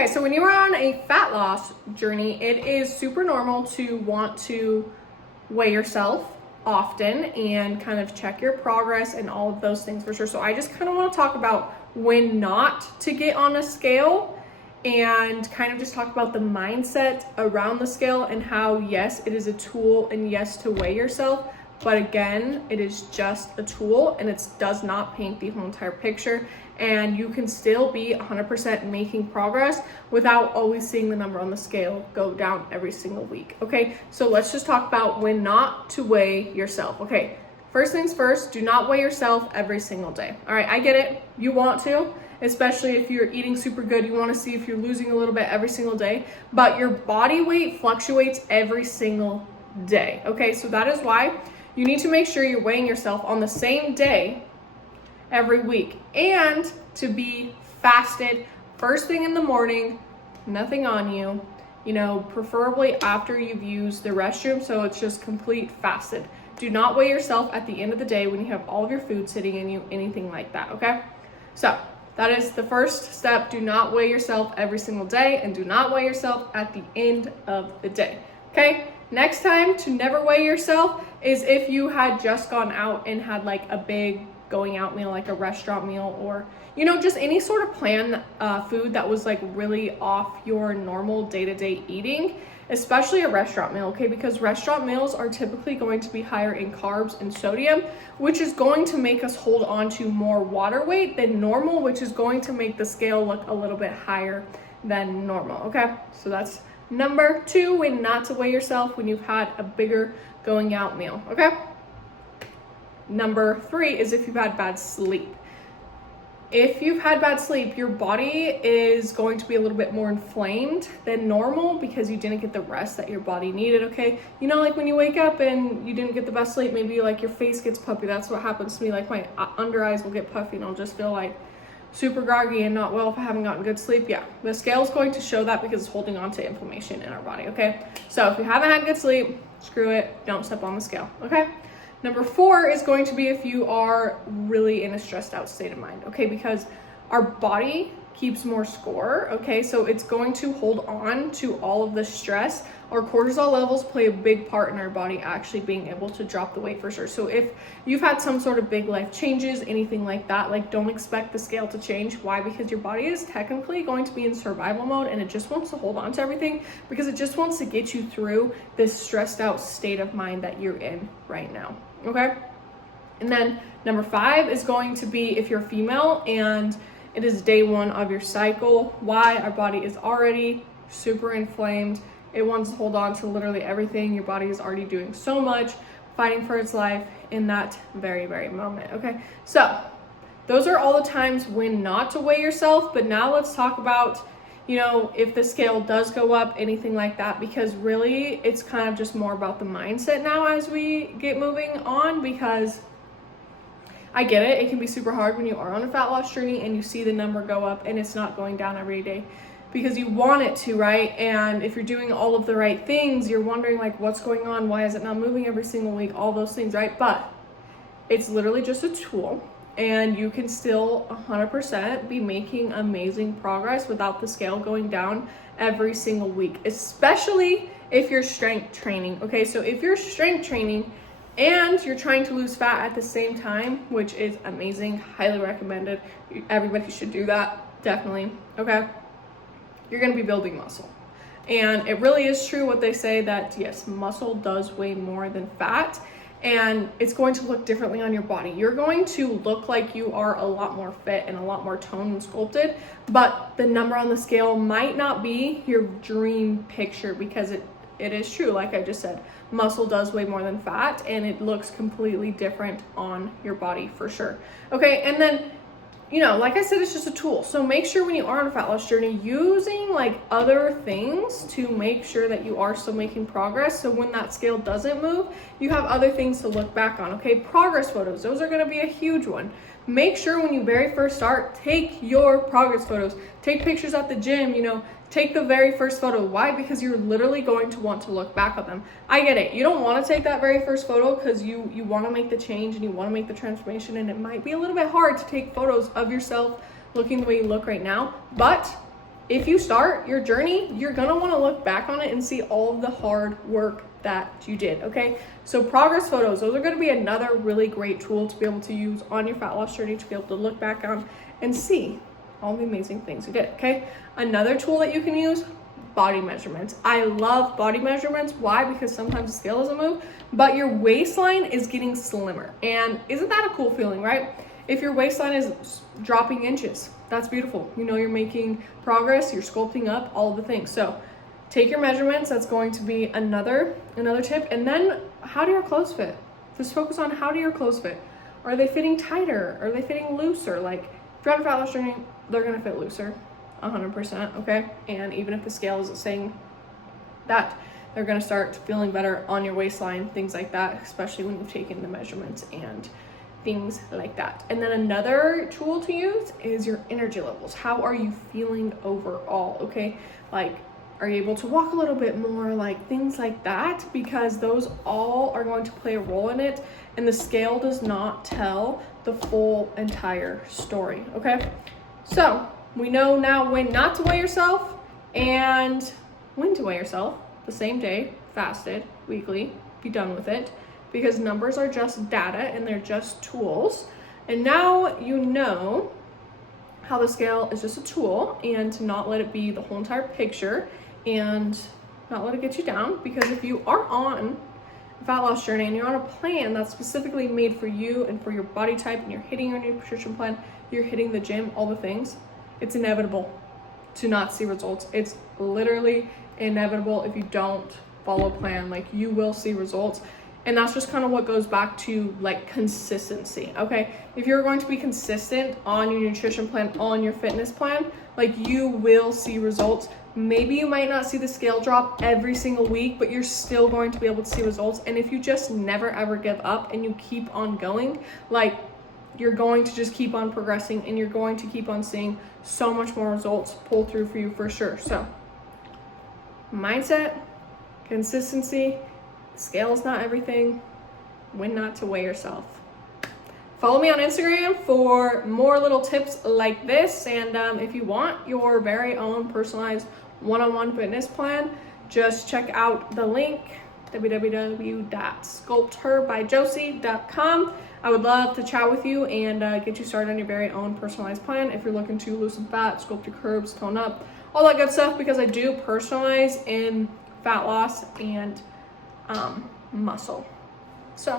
Okay, so when you are on a fat loss journey, it is super normal to want to weigh yourself often and kind of check your progress and all of those things for sure. So I just kind of want to talk about when not to get on a scale and kind of just talk about the mindset around the scale and how, yes, it is a tool and yes, to weigh yourself. But again, it is just a tool and it does not paint the whole entire picture. And you can still be 100% making progress without always seeing the number on the scale go down every single week. Okay, so let's just talk about when not to weigh yourself. Okay, first things first, do not weigh yourself every single day. All right, I get it. You want to, especially if you're eating super good. You want to see if you're losing a little bit every single day, but your body weight fluctuates every single day. Okay, so that is why you need to make sure you're weighing yourself on the same day every week, and to be fasted first thing in the morning, nothing on you, preferably after you've used the restroom, so it's just complete fasted. Do not weigh yourself at the end of the day when you have all of your food sitting in you, anything like that, okay? So that is the first step. Do not weigh yourself every single day, and do not weigh yourself at the end of the day, okay? Next time to never weigh yourself is if you had just gone out and had like a big going out meal, like a restaurant meal, or just any sort of planned food that was like really off your normal day-to-day eating, especially a restaurant meal, okay? Because restaurant meals are typically going to be higher in carbs and sodium, which is going to make us hold on to more water weight than normal, which is going to make the scale look a little bit higher than normal, okay? So that's number 2, when not to weigh yourself when you've had a bigger going out meal, okay? Number 3 is if you've had bad sleep. If you've had bad sleep, your body is going to be a little bit more inflamed than normal because you didn't get the rest that your body needed, okay? Like when you wake up and you didn't get the best sleep, maybe like your face gets puffy. That's what happens to me. Like my under eyes will get puffy and I'll just feel like super groggy and not well if I haven't gotten good sleep. Yeah, the scale is going to show that because it's holding on to inflammation in our body, okay? So if you haven't had good sleep, screw it, don't step on the scale, okay? Number 4 is going to be if you are really in a stressed out state of mind, okay? Because our body keeps more score, okay? So it's going to hold on to all of the stress. Our cortisol levels play a big part in our body actually being able to drop the weight for sure. So if you've had some sort of big life changes, anything like that, like don't expect the scale to change. Why? Because your body is technically going to be in survival mode and it just wants to hold on to everything because it just wants to get you through this stressed out state of mind that you're in right now, okay? And then number 5 is going to be if you're female and it is day 1 of your cycle. Why? Our body is already super inflamed. It wants to hold on to literally everything. Your body is already doing so much, fighting for its life in that very, very moment, okay? So those are all the times when not to weigh yourself, but now let's talk about, if the scale does go up, anything like that, because really it's kind of just more about the mindset now as we get moving on, because I get it. It can be super hard when you are on a fat loss journey and you see the number go up and it's not going down every day because you want it to, right? And if you're doing all of the right things, you're wondering like, what's going on? Why is it not moving every single week? All those things, right? But it's literally just a tool and you can still 100% be making amazing progress without the scale going down every single week, especially if you're strength training, okay? So if you're strength training and you're trying to lose fat at the same time, which is amazing, highly recommended. Everybody should do that, definitely, okay? You're gonna be building muscle. And it really is true what they say that yes, muscle does weigh more than fat and it's going to look differently on your body. You're going to look like you are a lot more fit and a lot more toned and sculpted, but the number on the scale might not be your dream picture because it is true, like I just said, muscle does weigh more than fat and it looks completely different on your body for sure. Okay, and then, like I said, it's just a tool. So make sure when you are on a fat loss journey, using like other things to make sure that you are still making progress. So when that scale doesn't move, you have other things to look back on, okay? Progress photos, those are gonna be a huge one. Make sure when you very first start, take your progress photos. Take pictures at the gym, take the very first photo. Why? Because you're literally going to want to look back on them. I get it. You don't want to take that very first photo because you want to make the change and you want to make the transformation, and it might be a little bit hard to take photos of yourself looking the way you look right now, but if you start your journey, you're gonna wanna look back on it and see all of the hard work that you did, okay? So progress photos, those are gonna be another really great tool to be able to use on your fat loss journey, to be able to look back on and see all the amazing things you did, okay? Another tool that you can use, body measurements. I love body measurements. Why? Because sometimes the scale doesn't move, but your waistline is getting slimmer. And isn't that a cool feeling, right? If your waistline is dropping inches, that's beautiful. You know you're making progress, you're sculpting up, all the things. So take your measurements. That's going to be another tip. And then how do your clothes fit? Just focus on how do your clothes fit. Are they fitting tighter? Are they fitting looser? Like if you're on a fat loss journey, they're gonna fit looser, 100%, okay? And even if the scale isn't saying that, they're gonna start feeling better on your waistline, things like that, especially when you've taken the measurements and things like that. And then another tool to use is your energy levels. How are you feeling overall, okay? Like, are you able to walk a little bit more, like things like that, because those all are going to play a role in it, and the scale does not tell the full entire story, okay? So we know now when not to weigh yourself and when to weigh yourself the same day, fasted, weekly, be done with it, because numbers are just data and they're just tools. And now you know how the scale is just a tool, and to not let it be the whole entire picture and not let it get you down. Because if you are on a fat loss journey and you're on a plan that's specifically made for you and for your body type, and you're hitting your nutrition plan, you're hitting the gym, all the things, it's inevitable to not see results. It's literally inevitable if you don't follow a plan. Like, you will see results. And that's just kind of what goes back to like consistency, okay? If you're going to be consistent on your nutrition plan, on your fitness plan, like, you will see results. Maybe you might not see the scale drop every single week, but you're still going to be able to see results. And if you just never ever give up and you keep on going, like, you're going to just keep on progressing, and you're going to keep on seeing so much more results pull through for you for sure. So mindset, consistency, scale is not everything. When not to weigh yourself. Follow me on Instagram for more little tips like this. And if you want your very own personalized one-on-one fitness plan, just check out the link, www.sculptherbyjosie.com. I would love to chat with you and get you started on your very own personalized plan if you're looking to lose some fat, sculpt your curves, tone up, all that good stuff, because I do personalize in fat loss and muscle. So